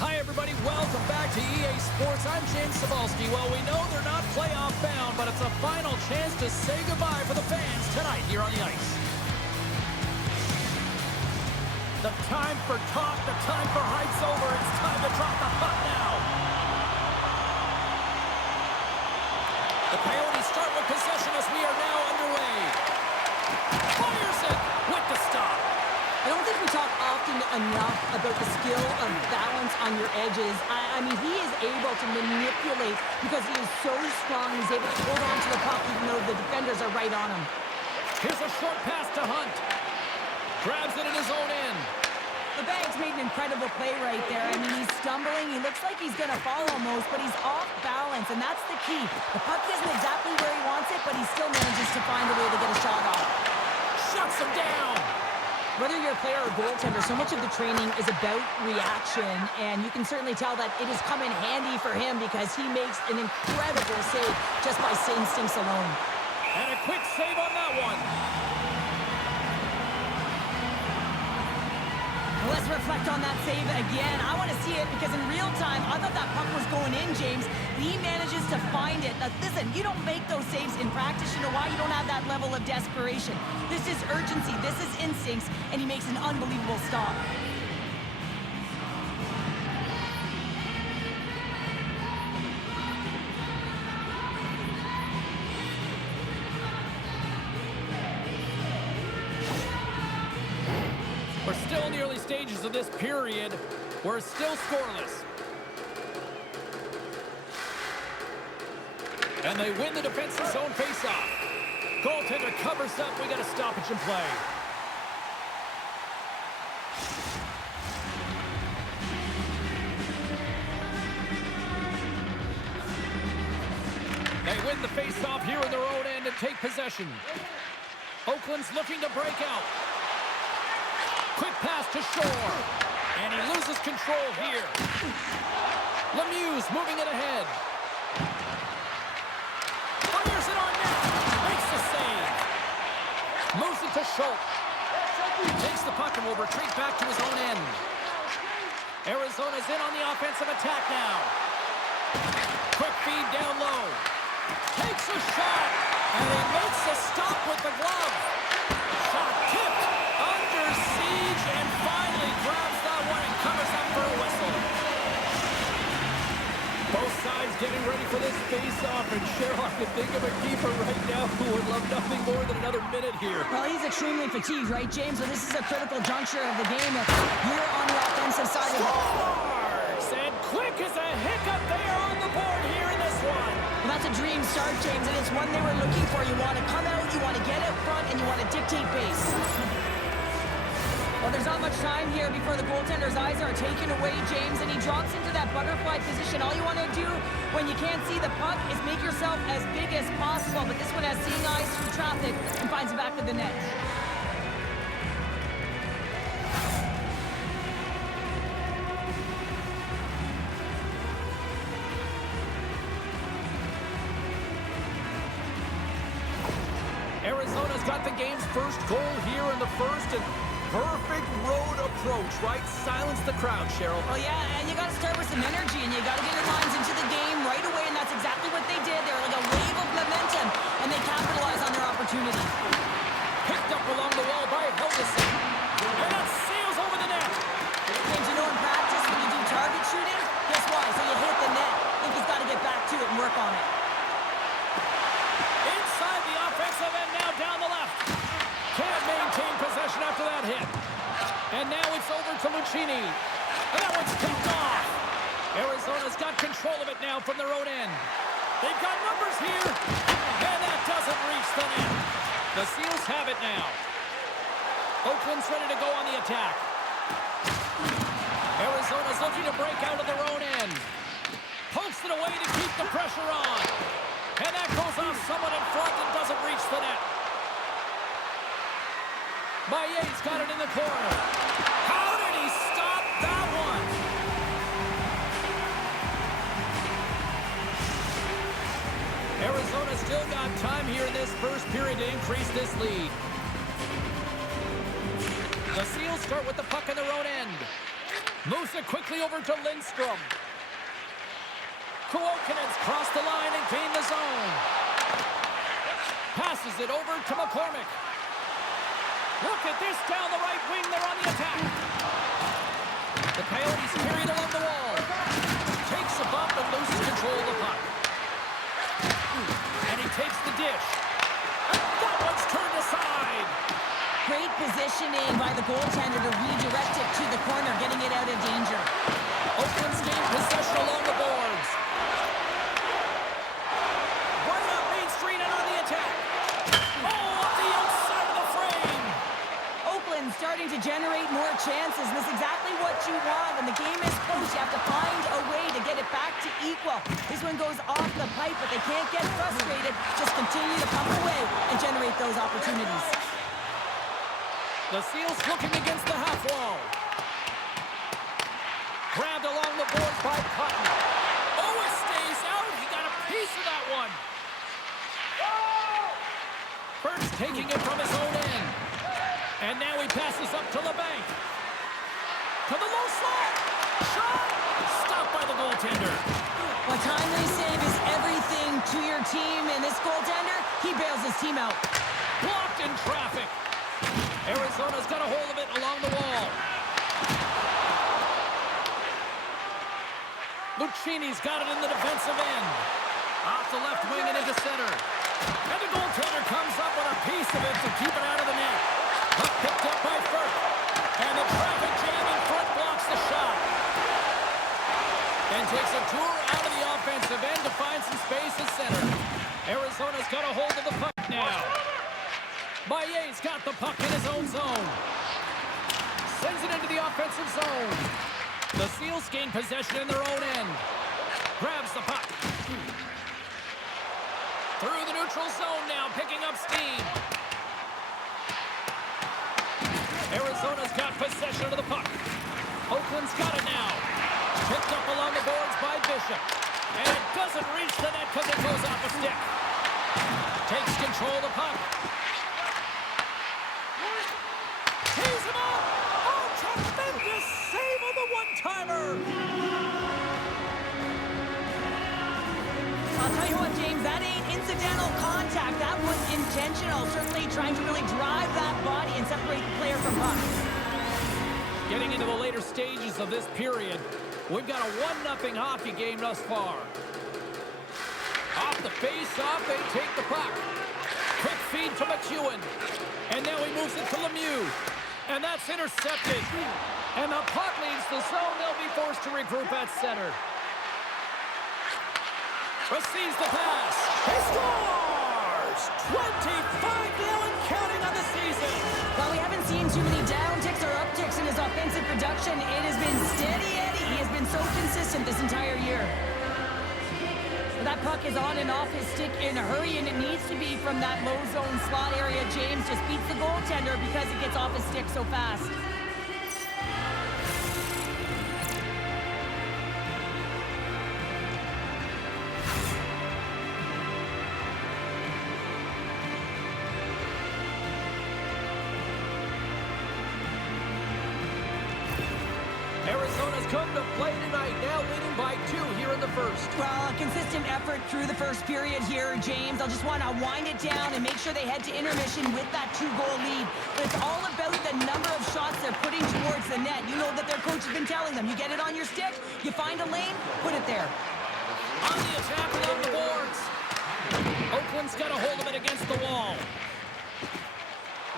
Hi, everybody. Welcome back to EA Sports. I'm James Cebulski. Well, we know they're not playoff bound, but it's a final chance to say goodbye for the fans tonight here on the ice. The time for talk, the time for hype's over. It's time to drop the puck now. The Coyotes start with possession as we are now underway. Fires it with the stop. I don't think we talk often enough about the skill of balance on your edges. I mean, he is able to manipulate because he is so strong. He's able to hold on to the puck even though the defenders are right on him. Here's a short pass to Hunt. Grabs it in his own end. Labanc's made an incredible play right there. I mean, he's stumbling. He looks like he's going to fall almost, but he's off balance, and that's the key. The puck isn't exactly where he wants it, but he still manages to find a way to get a shot off. Shuts him down. Whether you're a player or goaltender, so much of the training is about reaction, and you can certainly tell that it has come in handy for him because he makes an incredible save just by instincts alone. And a quick save on that one. Let's reflect on that save again. I want to see it because in real time, I thought that puck was going in, James. He manages to find it. Now, listen, you don't make those saves in practice. You know why? You don't have that level of desperation. This is urgency. This is instincts, and he makes an unbelievable stop. We're still in the early stages of this period. We're still scoreless. And they win the defensive zone faceoff. Goaltender covers up. We got a stoppage in play. They win the faceoff here in their own end and take possession. Oakland's looking to break out. Quick pass to Shore. And he loses control here. Lemieux moving it ahead. Fires it on net. Makes the save. Moves it to Schultz. Takes the puck and will retreat back to his own end. Arizona's in on the offensive attack now. Quick feed down low. Takes a shot. And he makes a stop with the glove. Shot tipped. Under siege and finally grabs that one and covers up for a whistle. Both sides getting ready for this face-off, and Gerald, I can think of a keeper right now who would love nothing more than another minute here. Well, he's extremely fatigued, right, James? So this is a critical juncture of the game. You're on the offensive side of it. Scores! And quick as a hiccup, they are on the board here in this one. Well, that's a dream start, James, and it's one they were looking for. You want to come out, you want to get up front, and you want to dictate pace. Well, there's not much time here before the goaltender's eyes are taken away, James, and he drops into that butterfly position. All you want to do when you can't see the puck is make yourself as big as possible, but this one has seeing eyes through traffic and finds it back to the net. Arizona's got the game's first goal here in the first, and perfect road approach, right? Silence the crowd, Gerald. Oh, yeah, and you got to start with some energy, and you got to get your lines into the game right away, and that's exactly what they did. They were like a wave of momentum, and they capitalized on their opportunity. Picked up along the wall by Helgeson. And that sails over the net. James, you know in practice when you do target shooting, guess why? So you hit the net. I think he's got to get back to it and work on it. Inside the offensive end now down the left. Can't maintain possession after that hit. And now it's over to Lucchini. And that one's picked off. Arizona's got control of it now from their own end. They've got numbers here. And that doesn't reach the net. The Seals have it now. Oakland's ready to go on the attack. Arizona's looking to break out of their own end. Pokes it away to keep the pressure on. And that goes off someone in front and doesn't reach the net. Maillet's got it in the corner. How did he stop that one? Arizona still got time here in this first period to increase this lead. The Seals start with the puck in their own end. Moves it quickly over to Lindstrom. Kuokanen's crossed the line and gained the zone. Passes it over to McCormick. Look at this down the right wing. They're on the attack. The Coyotes carry it along the wall. Takes a bump and loses control of the puck. And he takes the dish. And that one's turned aside. Great positioning by the goaltender to redirect it to the corner, getting it out of danger. Oakland's gained possession along the boards. Right up Main Street and on the attack. Oh, up the outside of the frame. Oakland starting to generate more chances, and that's exactly what you want. When the game is close, you have to find a way to get it back to equal. This one goes off the pipe, but they can't get frustrated. Just continue to pump away and generate those opportunities. The Seals looking against the half wall. Grabbed along the boards by Colton. Oh, it stays out. He got a piece of that one. First taking it from his own end. And now he passes up to Labanc. To the low slot. Shot. Stopped by the goaltender. A timely save is everything to your team, and this goaltender, he bails his team out. Blocked in traffic. Arizona's got a hold of it along the wall. Lucchini's got it in the defensive end. Off the left wing and into center. And the goaltender comes up with a piece of it to keep it out of the net. Puck picked up by Firth. And the traffic jam in front blocks the shot. And takes a tour out of the offensive end to find some space at center. Arizona's got a hold of the puck now. Maillet's got the puck in his own zone. Sends it into the offensive zone. The Seals gain possession in their own end. Grabs the puck. Through the neutral zone now, picking up steam. Arizona's got possession of the puck. Oakland's got it now. Picked up along the boards by Bishop. And it doesn't reach the net because it goes off a stick. Takes control of the puck. Tees him up! Oh, tremendous save on the one-timer! I'll tell you what, James, that ain't incidental contact. That was intentional. Certainly trying to really drive that body and separate the player from puck. Getting into the later stages of this period, we've got a 1-0 hockey game thus far. Off the face-off, they take the puck. Quick feed to McEwen. And now he moves it to Lemieux. And that's intercepted. And the puck leaves the zone. They'll be forced to regroup at center. Receives the pass. He scores! 25 now and counting on the season. While we haven't seen too many downticks or upticks in his offensive production, it has been steady Eddie. He has been so consistent this entire year. But that puck is on and off his stick in a hurry, and it needs to be from that low zone slot area. James just beats the goaltender because it gets off his stick so fast. Arizona's come to play tonight, now leading by 2 here in the first. Well, a consistent effort through the first period here, James. I'll just want to wind it down and make sure they head to intermission with that 2-goal lead. But it's all about the number of shots they're putting towards the net. You know that their coach has been telling them, you get it on your stick, you find a lane, put it there. On the attack along the boards. Oakland's got a hold of it against the wall.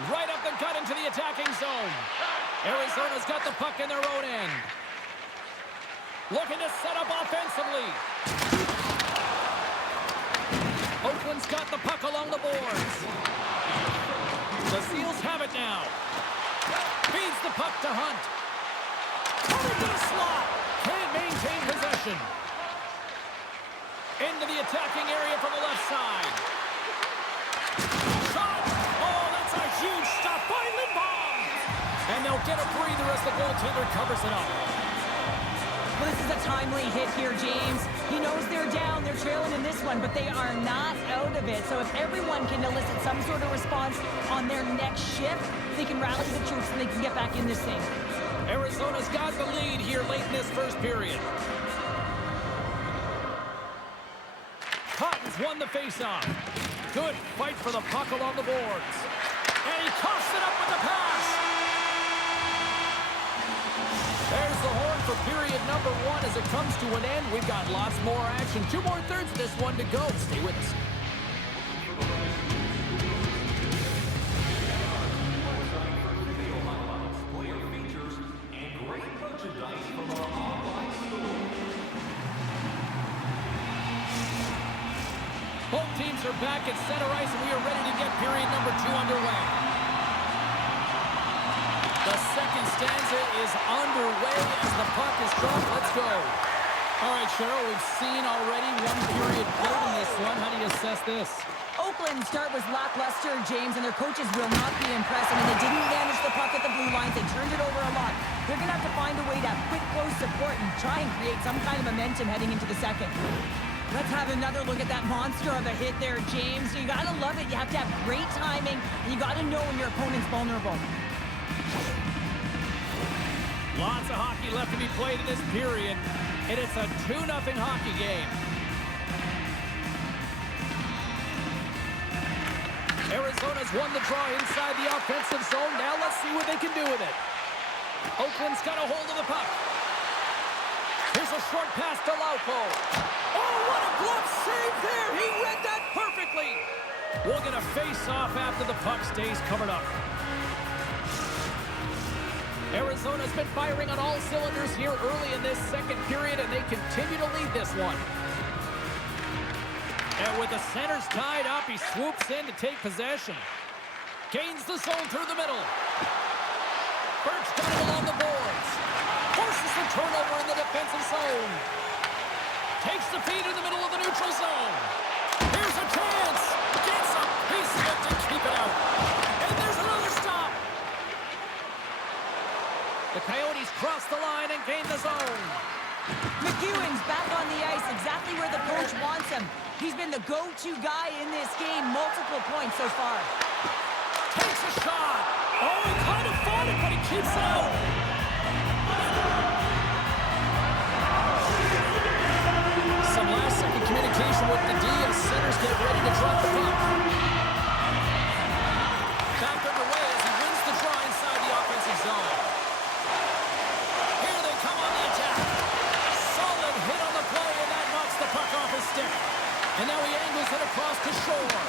Right up the gut into the attacking zone. Arizona's got the puck in their own end. Looking to set up offensively. Oakland's got the puck along the boards. The Seals have it now. Feeds the puck to Hunt. Coming to the slot. Can't maintain possession. Into the attacking area from the left side. Shot. Oh, that's a huge stop by Lindbaum. And they'll get a breather as the goaltender covers it up. Well, this is a timely hit here, James. He knows they're down, they're trailing in this one, but they are not out of it. So if everyone can elicit some sort of response on their next shift, they can rally the troops and they can get back in this thing. Arizona's got the lead here late in this first period. Cotton's won the faceoff. Good fight for the puck along the boards. And he coughs it up with the pass. There's the horn for period number 1 as it comes to an end. We've got lots more action. 2 more thirds of this one to go. Stay with us. Both teams are back at center ice, and we are ready to get period number 2 underway. The second stanza is underway as the puck is dropped. Let's go. All right, Cheryl, we've seen already 1 period played in this one. How do you assess this? Oakland's start was lackluster, James, and their coaches will not be impressed. I mean, they didn't manage the puck at the blue lines. They turned it over a lot. They're going to have to find a way to have quick, close support and try and create some kind of momentum heading into the second. Let's have another look at that monster of a hit there, James. You got to love it. You have to have great timing, and you got to know when your opponent's vulnerable. Lots of hockey left to be played in this period, and it's a 2-0 hockey game. Arizona's won the draw inside the offensive zone. Now let's see what they can do with it. Oakland's got a hold of the puck. Here's a short pass to Laupo. Oh, what a glove save there! He read that perfectly! We'll get a face-off after the puck stays covered up. Arizona's been firing on all cylinders here early in this second period, and they continue to lead this one. And with the centers tied up, he swoops in to take possession. Gains the zone through the middle. Birch got it along the boards. Forces the turnover in the defensive zone. Takes the feed in the middle of the neutral zone. Here's a chance. Gets a piece of it to keep it out. And there's another stop. The Coyotes cross the line and gain the zone. McEwen's back on the ice, exactly where the coach wants him. He's been the go-to guy in this game, multiple points so far. Takes a shot. Oh, he kind of fought it, but he keeps it out. Some last-second communication with the D as centers get ready to drop the puck. Back underway as he wins the draw inside the offensive zone. Here they come on the attack. Solid hit on the play, and that knocks the puck off his stick. And now he angles it across to shore.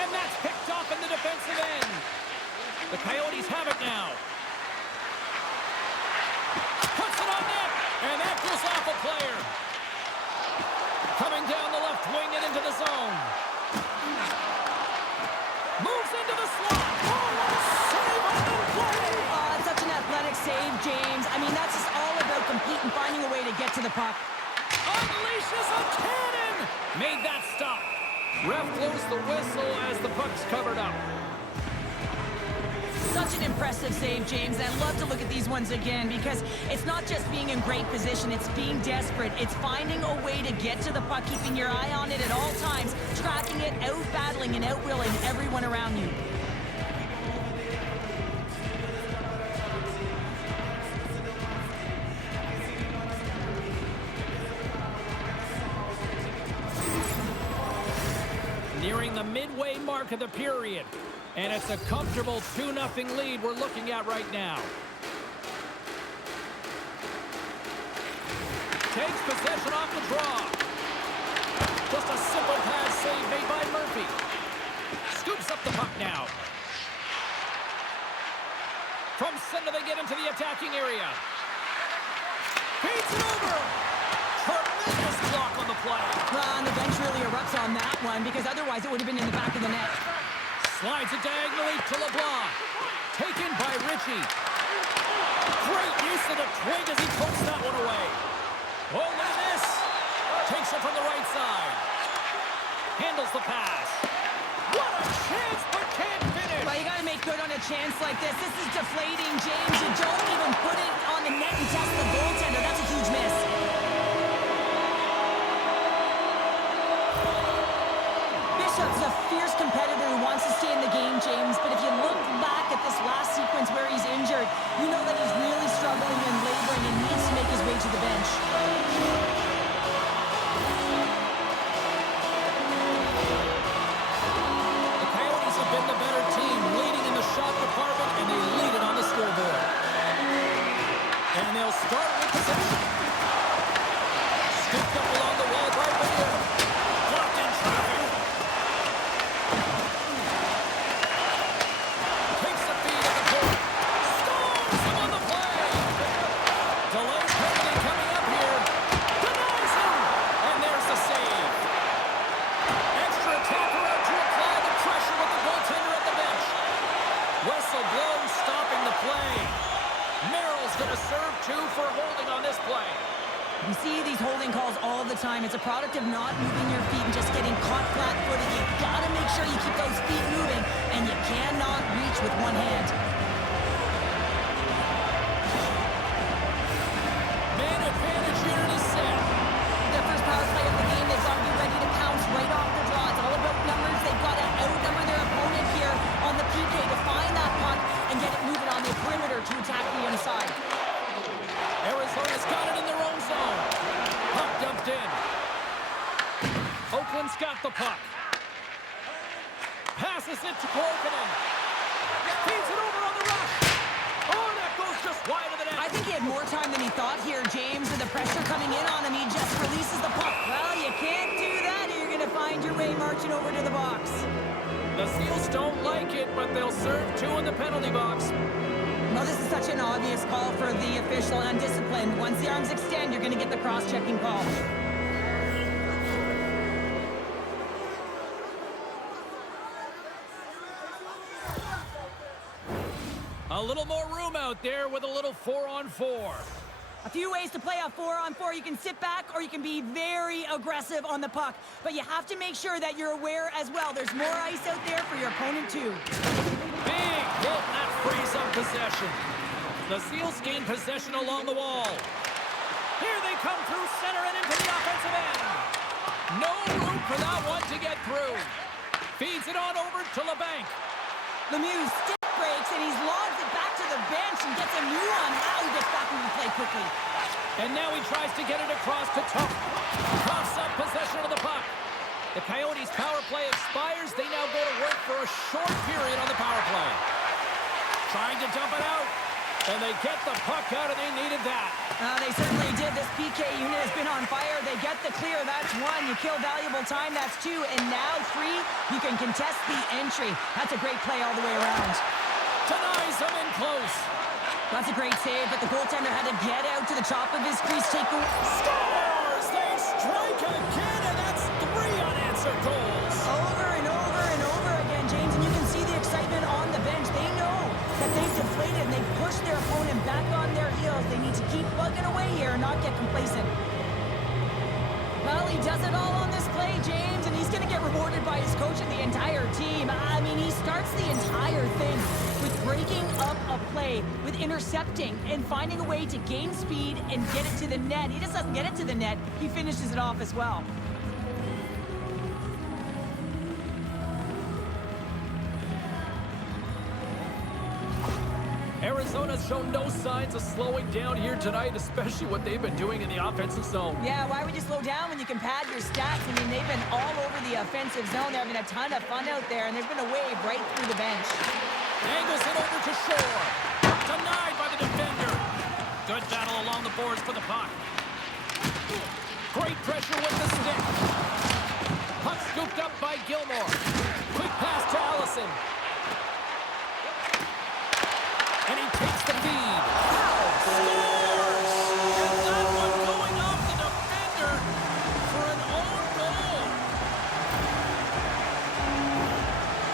And that's picked off in the defensive end. The Coyotes have it now. Puts it on net, and that goes off a player. Coming down the left wing and into the zone. Moves into the slot. Oh, what a save on the play! Oh, it's such an athletic save, James. I mean, that's just all about competing, finding a way to get to the puck. Unleashes a cannon! Made that stop. Ref blows the whistle as the puck's covered up. Such an impressive save, James. I love to look at these ones again because it's not just being in great position, it's being desperate. It's finding a way to get to the puck, keeping your eye on it at all times, tracking it, out-battling and out-willing everyone around you. Nearing the midway mark of the period. And it's a comfortable 2-0 lead we're looking at right now. Takes possession off the draw. Just a simple pass save made by Murphy. Scoops up the puck now. From center they get into the attacking area. Feeds it over. Tremendous block on the play. And the bench really erupts on that one because otherwise it would have been in the back of the net. Slides it diagonally to Labanc. Taken by Ritchie. Great use of the twig as he pokes that one away. Oh, look at this. Takes it from the right side. Handles the pass. What a chance, but can't finish. Well, you got to make good on a chance like this. This is deflating, James. You don't even put it on the net and test the goaltender. That's a huge miss. Bishop's a fierce competitor who wants to stay in the game, James, but if you look back at this last sequence where he's injured, you know that he's really struggling to the bench. The Coyotes have been the better team, leading in the shot department, and they lead it on the scoreboard. And they'll start with possession. Scooped up along the wall by Mayhew. Blocked in traffic. Takes the feed at the point. Scores him on the play. Delayed penalty coming up here. Denies him. And there's the save. Extra attacker out to apply the pressure with the goaltender at the bench. Whistle blows, stopping the play. Merrill's going to serve 2 for holding on this play. You see these holding calls all the time. It's a product of not moving your feet and just getting caught flat-footed. You got to make sure you keep those feet moving, and you cannot reach with one hand. Man advantage unit is set. Their first power play of the game, they've got to be ready to pounce right off the draw. It's all about numbers. They've got to outnumber their opponent here on the PK to find that puck and get it moving on the perimeter to attack the inside. Arizona's got it in their own zone. Puck dumped in. Oakland's got the puck. Passes it to Colton. Feeds it over on the rush. Oh, that goes just wide of the net. I think he had more time than he thought here, James. With the pressure coming in on him, he just releases the puck. Well, you can't do that, or you're going to find your way marching over to the box. The Seals don't like it, but they'll serve 2 in the penalty box. Well, this is such an obvious call for the official, undisciplined. Once the arms extend, you're going to get the cross-checking call. A little more room out there with a little 4-on-4. A few ways to play a 4-on-4. You can sit back or you can be very aggressive on the puck. But you have to make sure that you're aware as well. There's more ice out there for your opponent too. Big hit, and that frees up possession. The Seals gain possession along the wall. Here they come through center and into the offensive end. No room for that one to get through. Feeds it on over to Labanc. Lemieux stick breaks and he's logged it back to the bench and gets a new one. Now he gets back into the play quickly. And now he tries to get it across to Tough. Coughs up possession of the puck. The Coyotes' power play expires. They now go to work for a short period on the power play. Trying to dump it out. And they get the puck out, and they needed that. They certainly did. This PK unit has been on fire. They get the clear. That's 1. You kill valuable time. That's 2. And now 3, you can contest the entry. That's a great play all the way around. Denies him in close. That's a great save, but the goaltender had to get out to the top of his crease. Scores! They strike again, and that's 3 unanswered goals. Over and over and over again, James, and you can see the excitement on the bench. They know that they've deflated and they've pushed their opponent back on their heels. They need to keep plugging away here and not get complacent. Well, he does it all on this play, James, and he's going to get rewarded by his coach and the entire team. I mean, he starts the entire thing with breaking up a play, with intercepting and finding a way to gain speed and get it to the net. He just doesn't get it to the net. He finishes it off as well. Arizona's shown no signs of slowing down here tonight, especially what they've been doing in the offensive zone. Yeah, why would you slow down when you can pad your stats? I mean, they've been all over the offensive zone. They're having a ton of fun out there, and there's been a wave right through the bench. Angles it over to Shore. Denied by the defender. Good battle along the boards for the puck. Great pressure with the stick. Puck scooped up by Gilmore. Quick pass to Allison. And he takes the feed. Scores! And that one going off the defender for an own goal.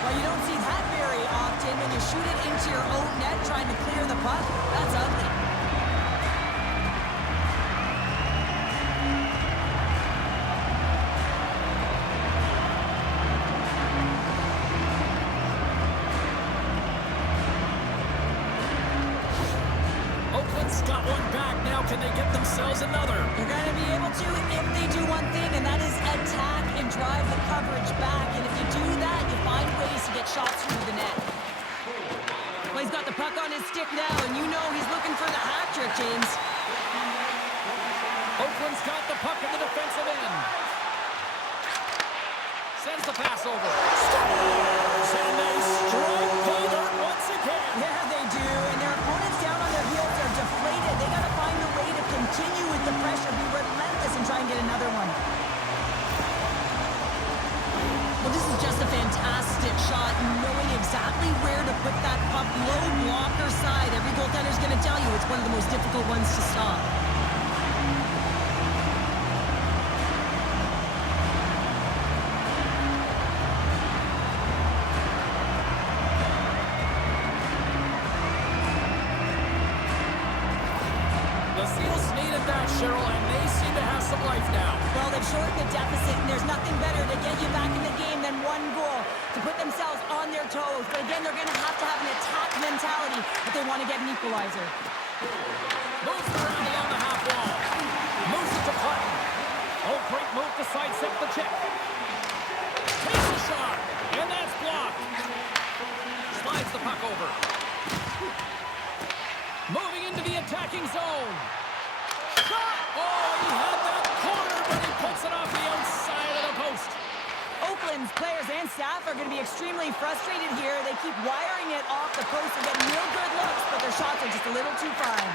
Well, you don't see that very often when you shoot it into your own net trying to clear the puck. That's ugly. Got one back now. Can they get themselves another? They're going to be able to if they do one thing, and that is attack and drive the coverage back. And if you do that, you find ways to get shots through the net. Well, he's got the puck on his stick now, and you know he's looking for the hat trick, James. Oakland's got the puck in the defensive end. Sends the pass over. And they strike Colton once again. Yeah, they do. And their opponents down on their heels are deflated. They got to find a way to continue with the pressure, be relentless, and try and get another one. Well, this is just a fantastic shot, knowing exactly where to put that puck, low blocker side. Every goaltender's going to tell you it's one of the most difficult ones to stop. Gerald, and they seem to have some life now. Well, they've shortened the deficit, and there's nothing better to get you back in the game than one goal to put themselves on their toes. But again, they're going to have an attack mentality if they want to get an equalizer. Moves around along the half wall. Moves it to Colton. Oh, great move to sidestep the check. Takes a shot, and that's blocked. Slides the puck over. Moving into the attacking zone. Oh, he had that corner, but he puts it off the outside of the post. Oakland's players and staff are going to be extremely frustrated here. They keep wiring it off the post and getting real good looks, but their shots are just a little too fine.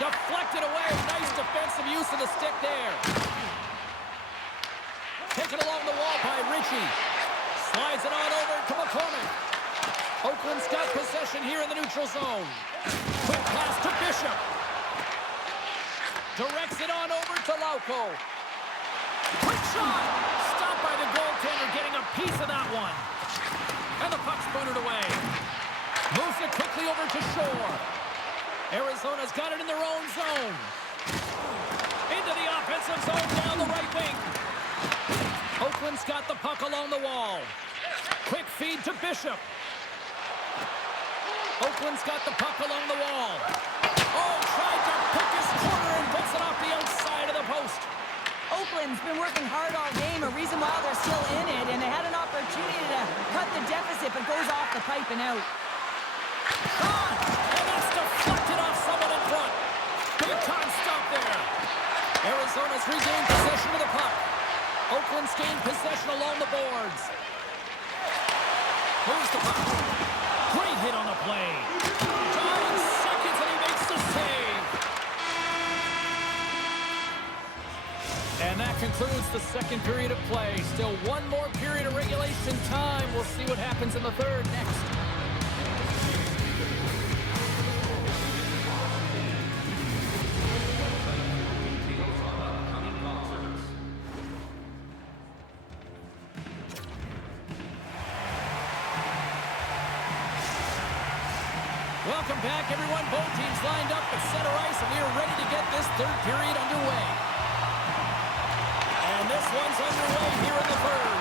Deflected away. Nice defensive use of the stick there. Taken along the wall by Ritchie. Slides it on over to McCormick. Oakland's got possession here in the neutral zone. Quick pass to Bishop. Directs it on over to Lauco. Quick shot! Stopped by the goaltender, getting a piece of that one. And the puck's booted away. Moves it quickly over to Shore. Arizona's got it in their own zone. Into the offensive zone down the right wing. Oakland's got the puck along the wall. Quick feed to Bishop. Oakland's got the puck along the wall. Oh, tried to pick his corner and puts it off the outside of the post. Oakland's been working hard all game, a reason why they're still in it, and they had an opportunity to cut the deficit, but goes off the pipe and out. Shot! And that's deflected off someone in front. Big time stop there. Arizona's regained possession of the puck. Oakland's gained possession along the boards. Moves the puck. Great hit on the play. 9 seconds and he makes the save. And that concludes the second period of play. Still one more period of regulation time. We'll see what happens in the third next. Welcome back, everyone. Both teams lined up at center ice, and we are ready to get this third period underway. And this one's underway here in the third.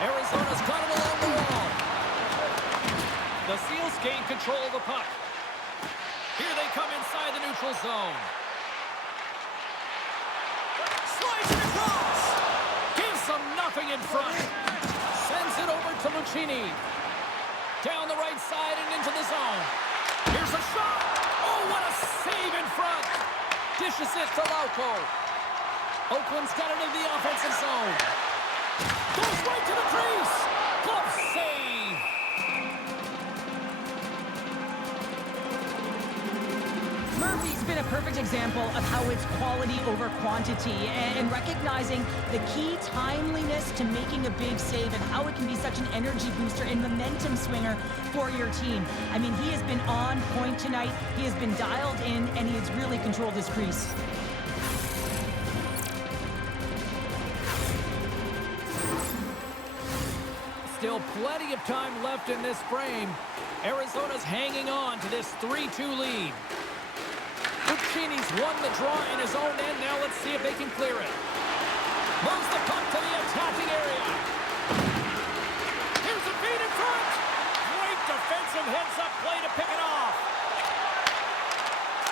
Arizona's got it along the wall. The Seals gain control of the puck. Here they come inside the neutral zone. Slides it across. Gives them nothing in front. Sends it over to Lucchini. Down the right side and into the zone. Here's a shot. Oh, what a save in front. Dishes it to Lauco. Oakland's got it in the offensive zone. Goes right to the crease. Glove save. Murphy's been a perfect example of how it's quality over quantity and recognizing the key timeliness to making a big save and how it can be such an energy booster and momentum swinger for your team. I mean, he has been on point tonight. He has been dialed in, and he has really controlled his crease. Still plenty of time left in this frame. Arizona's hanging on to this 3-2 lead. Lucchini's won the draw in his own end. Now let's see if they can clear it. Moves the puck to the attacking area. Here's a feed in front. Great defensive heads-up play to pick it off.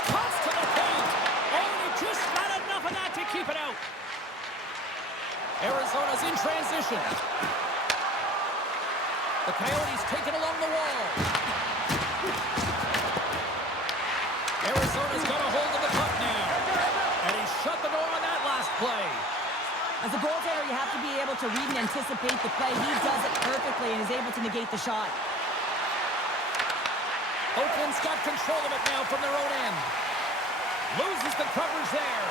Cuts to the paint. Oh, he just got enough of that to keep it out. Arizona's in transition. The Coyotes take it along the wall. Arizona's got a hold of the puck now. And he shut play. As a goaltender, you have to be able to read and anticipate the play. He does it perfectly and is able to negate the shot. Oakland's got control of it now from their own end. Loses the coverage there.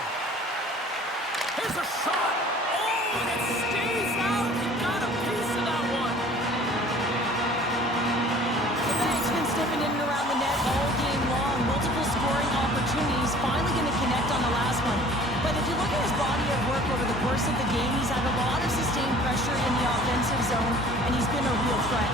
Here's a shot. Oh, and it stays out. He got a piece of that one. The Bank's been sniffing in and around the net all game long. Multiple scoring opportunities. Finally going to connect on the last one. But if you look at his body of work over the course of the game, he's had a lot of sustained pressure in the offensive zone, and he's been a real threat.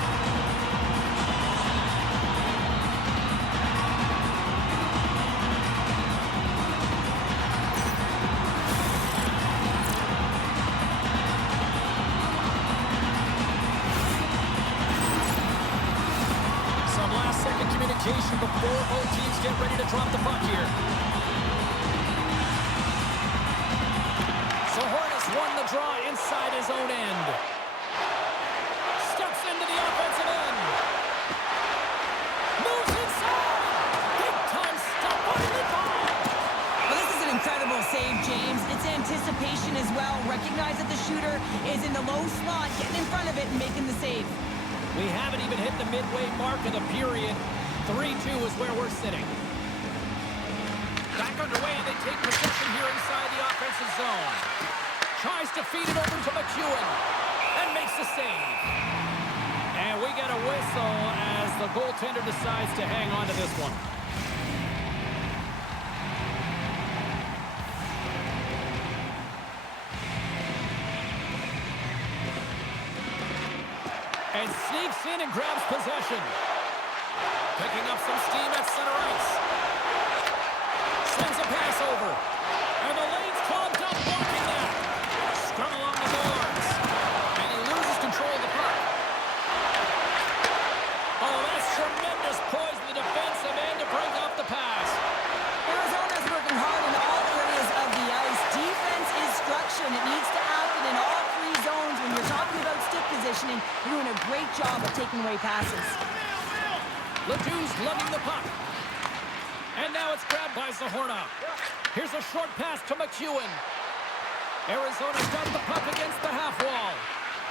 Some last-second communication before both teams get ready to drop the puck here. Zohorna's won the draw inside his own end. Steps into the offensive end. Moves inside. Big time stop on the ball. Well, this is an incredible save, James. It's anticipation as well. Recognize that the shooter is in the low slot, getting in front of it and making the save. We haven't even hit the midway mark of the period. 3-2 is where we're sitting. Back underway, and they take possession here inside the offensive zone. Tries to feed it over to McEwen and makes the save. And we get a whistle as the goaltender decides to hang on to this one. And sneaks in and grabs possession. Picking up some steam at center ice. Sends a pass over. And the lane's clogged up, blocking that. Scrum along the boards. And he loses control of the puck. Oh, that's tremendous poise in the defensive end to break off the pass. Arizona's working hard in all areas of the ice. Defense is structure, and it needs to happen in all three zones. When you're talking about stick positioning, you're doing a great job of taking away passes. Lemieux's lugging the puck. And now it's grabbed by Zohorna. Here's a short pass to McEwen. Arizona's got the puck against the half wall.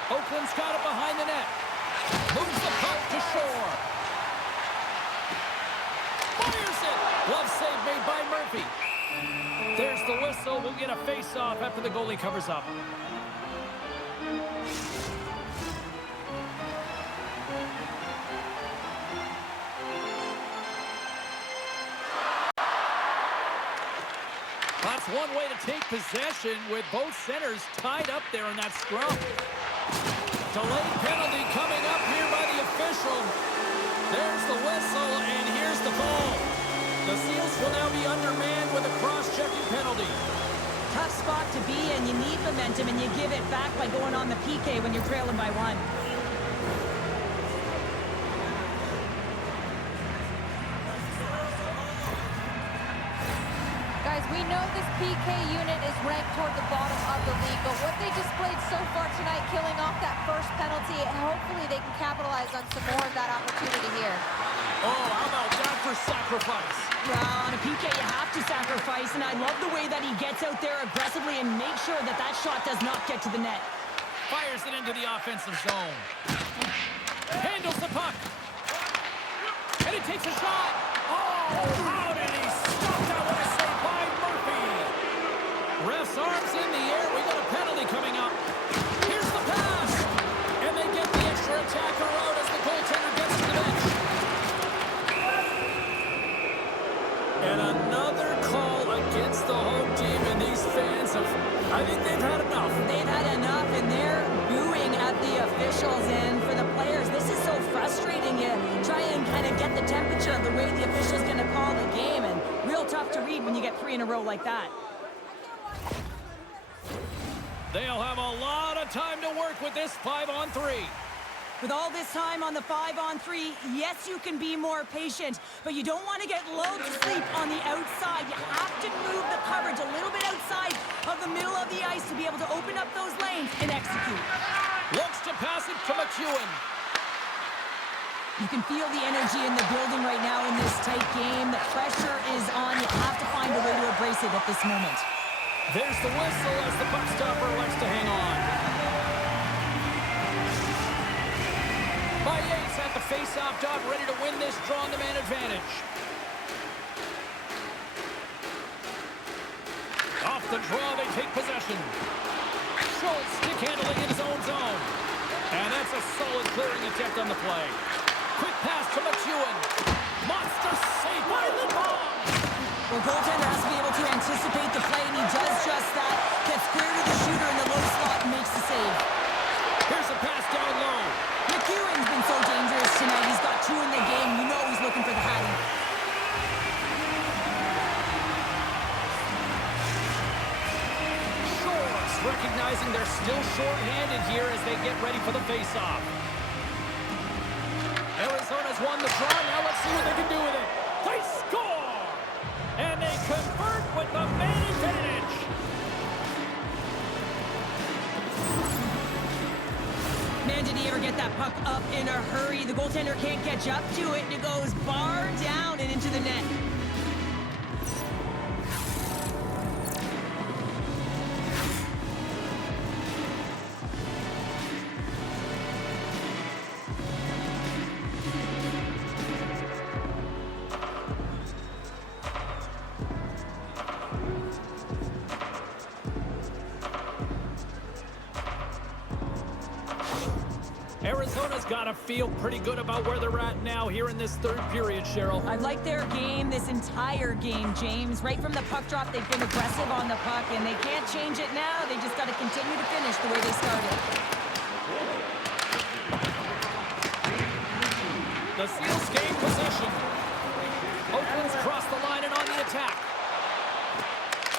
Oakland's got it behind the net. Moves the puck to shore. Fires it. Glove save made by Murphy. There's the whistle. We'll get a face-off after the goalie covers up. That's one way to take possession with both centers tied up there in that scrum. Delayed penalty coming up here by the official. There's the whistle, and here's the ball. The Seals will now be undermanned with a cross-checking penalty. Tough spot to be in. You need momentum, and you give it back by going on the PK when you're trailing by one. Guys, we know this PK unit is ranked toward the bottom of the league, but what they displayed so far tonight, killing off that first penalty, hopefully they can capitalize on some more of that opportunity here. Oh, how about that for sacrifice? Well, on a PK, you have to sacrifice, and I love the way that he gets out there aggressively and makes sure that that shot does not get to the net. Fires it into the offensive zone. Handles the puck. And he takes a shot. Oh, how did he stop that one? Saved by Murphy. Ref's arms in the air. We got a penalty coming up. Here's the pass. And they get the extra attacker out as the goaltender gets to the bench. And another call against the home team, and these fans have, I think they've had enough. They've had enough, and they're booing at the officials. And for the players, this is so frustrating. You try and kind of get the temperature of the way the official's going to call the game, and real tough to read when you get 3 in a row like that. They'll have a lot of time to work with this 5-on-3. With all this time on the 5-on-3, yes, you can be more patient, but you don't want to get lulled to sleep on the outside. You have to move the coverage a little bit outside of the middle of the ice to be able to open up those lanes and execute. Looks to pass it to McEwen. You can feel the energy in the building right now in this tight game. The pressure is on. You have to find a way to embrace it at this moment. There's the whistle as the puck stopper elects to hang on. Maillet's at the face-off dot, ready to win this draw on the man advantage. Off the draw, they take possession. Schultz stick handling in his own zone. And that's a solid clearing attempt on the play. Quick pass to McEwen. Monster save by Labanc. Well, goaltender has to be able to anticipate the play, and he does just that. Gets square to the shooter in the low slot and makes the save. Here's a pass down low. McEwen's been so dangerous tonight. He's got 2 in the game. You know he's looking for the hattie. Shores recognizing they're still short-handed here as they get ready for the face-off. Arizona's won the draw. Now let's see what they can do with it. They score! And they convert with the man advantage. Man, did he ever get that puck up in a hurry. The goaltender can't catch up to it, and it goes bar down and into the net. Arizona's got to feel pretty good about where they're at now here in this third period, Cheryl. I like their game this entire game, James. Right from the puck drop, they've been aggressive on the puck, and they can't change it now. They just got to continue to finish the way they started. The Seals gain possession. Oakland's crossed the line and on the attack.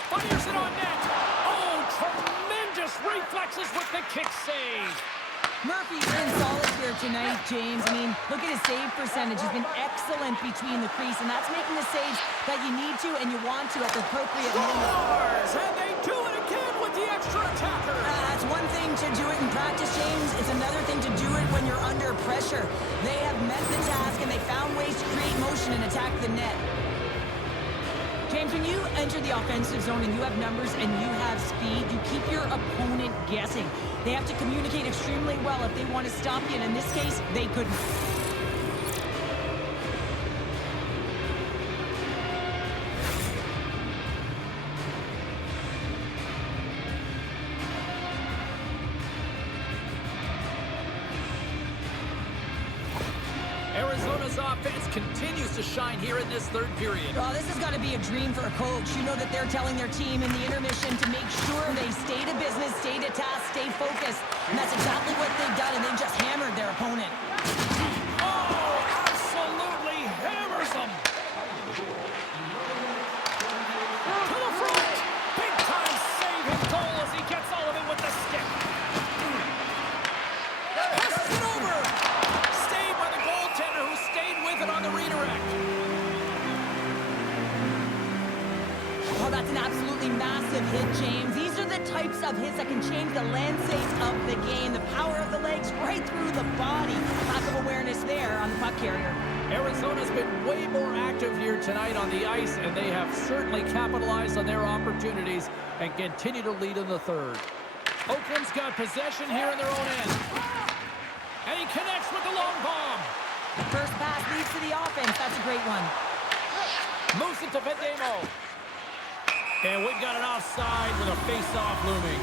Fires it on net. Oh, tremendous reflexes with the kick save. Murphy's been solid here tonight, James. I mean, look at his save percentage. He's been excellent between the crease, and that's making the saves that you need to and you want to at the appropriate moment. Scores! And they do it again with the extra attacker. That's one thing to do it in practice, James. It's another thing to do it when you're under pressure. They have met the task, and they found ways to create motion and attack the net. James, when you enter the offensive zone and you have numbers and you have speed, you keep your opponent guessing. They have to communicate extremely well if they want to stop you, and in this case, they couldn't. Arizona's offense continues to shine here in this third period. Well, this has got to be a dream for a coach. You know that they're telling their team in the intermission to make sure they stay to business, stay to task, stay focused. And that's exactly what they've done, and they've just hammered their opponent. Oh, absolutely hammers them. To the front. Big time save and goal as he gets all of it with the stick. Passes it over. Saved by the goaltender who stayed with it on the redirect. Oh, that's an absolutely massive hit, James. These are the types of hits that can change the landscape of the game. The power of the legs right through the body. Lack of awareness there on the puck carrier. Arizona's been way more active here tonight on the ice, and they have certainly capitalized on their opportunities and continue to lead in the third. Oakland's got possession here in their own end. And he connects with the long bomb. First pass leads to the offense. That's a great one. Moves it to Vejdemo. And we've got an offside with a face-off looming.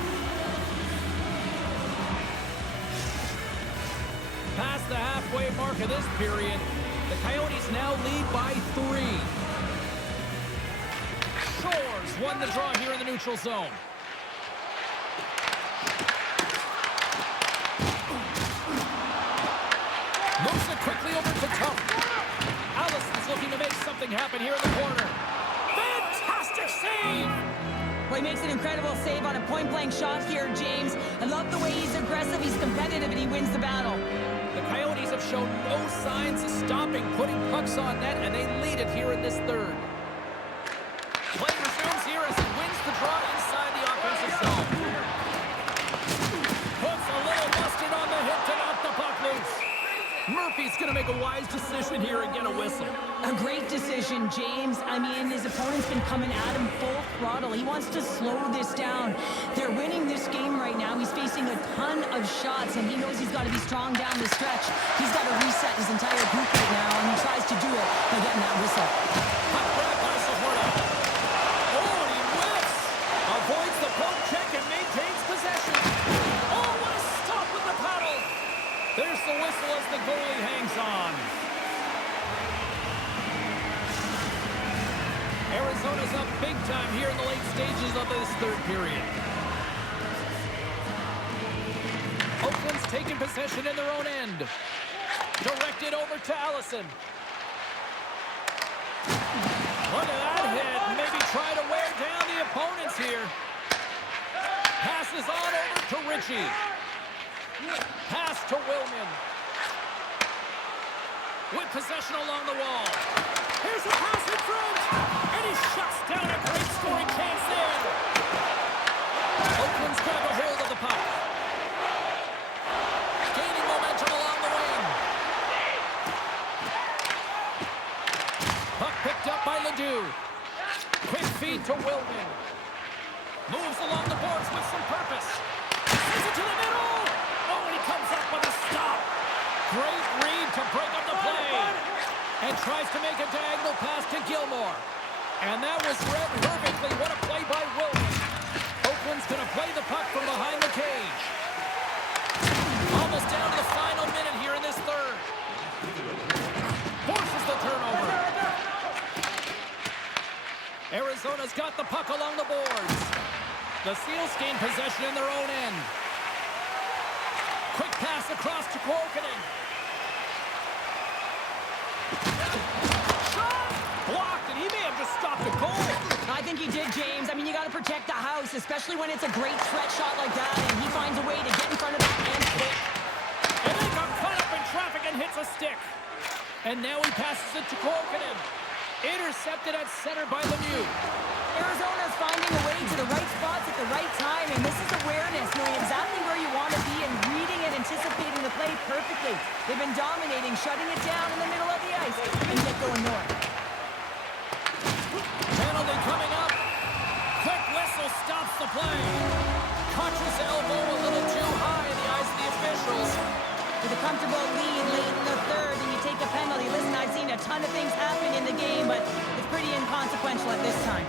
Past the halfway mark of this period, the Coyotes now lead by 3. Shores won the draw here in the neutral zone. Moves it quickly over to Tuck. Allison's looking to make something happen here in the corner. Fantastic save! Well, he makes an incredible save on a point-blank shot here, James. I love the way he's aggressive, he's competitive, and he wins the battle. The Coyotes have shown no signs of stopping putting pucks on net, and they lead it here in this third. Play resumes here as he wins the draw inside the offensive zone. Puts a little mustard on the hit to knock the puck loose. Murphy's going to make a wise decision here and get a whistle. A great decision, James. I mean, his opponent's been coming at him full throttle. He wants to slow this down. They're winning this game right now. He's facing a ton of shots, and he knows he's got to be strong down the stretch. He's got to reset his entire group right now, and he tries to do it by getting that whistle. Hot grab by Zohorna. Oh, and he whiffs. Avoids the poke check and maintains possession. Oh, what a stop with the paddle. There's the whistle as the goalie hangs on. Arizona's up big time here in the late stages of this third period. Oakland's taking possession in their own end. Directed over to Allison. Look at that hit. Maybe try to wear down the opponents here. Passes on over to Ritchie. Pass to Willman. With possession along the wall. Here's a pass in front. And he shuts down a great scoring chance there. Oakland's got a hold of the puck. Gaining momentum along the wing. Puck picked up by Ledoux. Quick feed to Willman. Moves along the boards with some purpose. Sends it to the middle. Oh, and he comes up with a stop. Great read to break up the play. And tries to make a diagonal pass to Gilmore. And that was read perfectly. What a play by Willman. Oakland's going to play the puck from behind the cage. Almost down to the final minute here in this third. Forces the turnover. Arizona's got the puck along the boards. The Seals gain possession in their own end. Quick pass across to Colton. Shot! Blocked, and he may have just stopped a goal. I think he did, James. I mean, you got to protect the house, especially when it's a great stretch shot like that, and he finds a way to get in front of it and quick. And then got caught up in traffic and hits a stick. And now he passes it to Colton. Intercepted at center by Lemieux. Arizona's finding a way to the right spots at the right time, and this is awareness, knowing exactly where you want to be and reading and anticipating the play perfectly. They've been dominating, shutting it down in the middle of the ice, and yet going north. Penalty coming up. Quick whistle stops the play. Caught his elbow a little too high in the eyes of the officials. With a comfortable lead late in the third, and you take a penalty. Listen, I've seen a ton of things happen in the game, but it's pretty inconsequential at this time.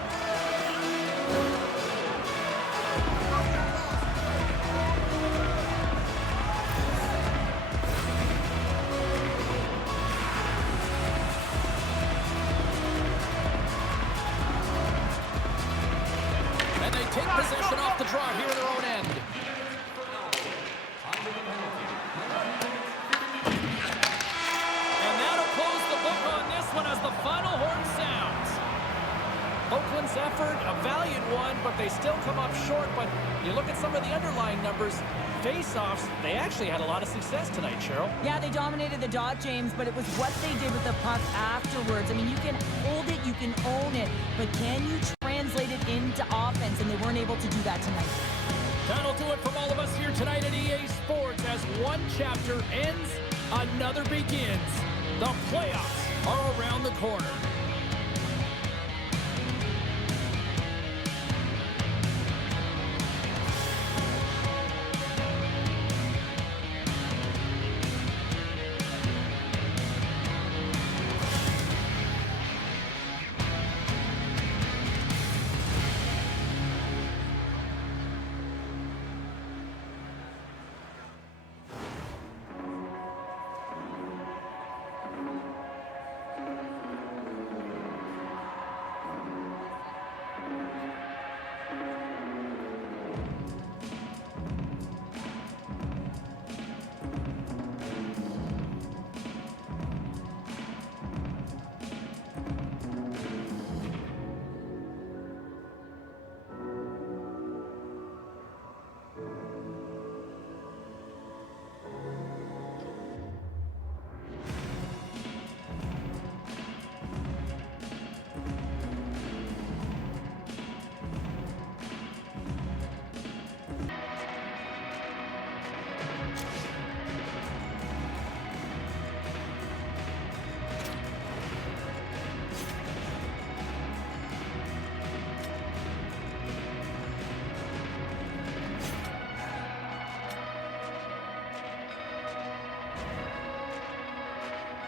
And they take possession off the draw here in their own end. As the final horn sounds. Oakland's effort, a valiant one, but they still come up short. But you look at some of the underlying numbers, face-offs, they actually had a lot of success tonight, Cheryl. Yeah, they dominated the dot, James, but it was what they did with the puck afterwards. I mean, you can hold it, you can own it, but can you translate it into offense? And they weren't able to do that tonight. That'll do it from all of us here tonight at EA Sports. As one chapter ends, another begins. The playoffs are around the corner.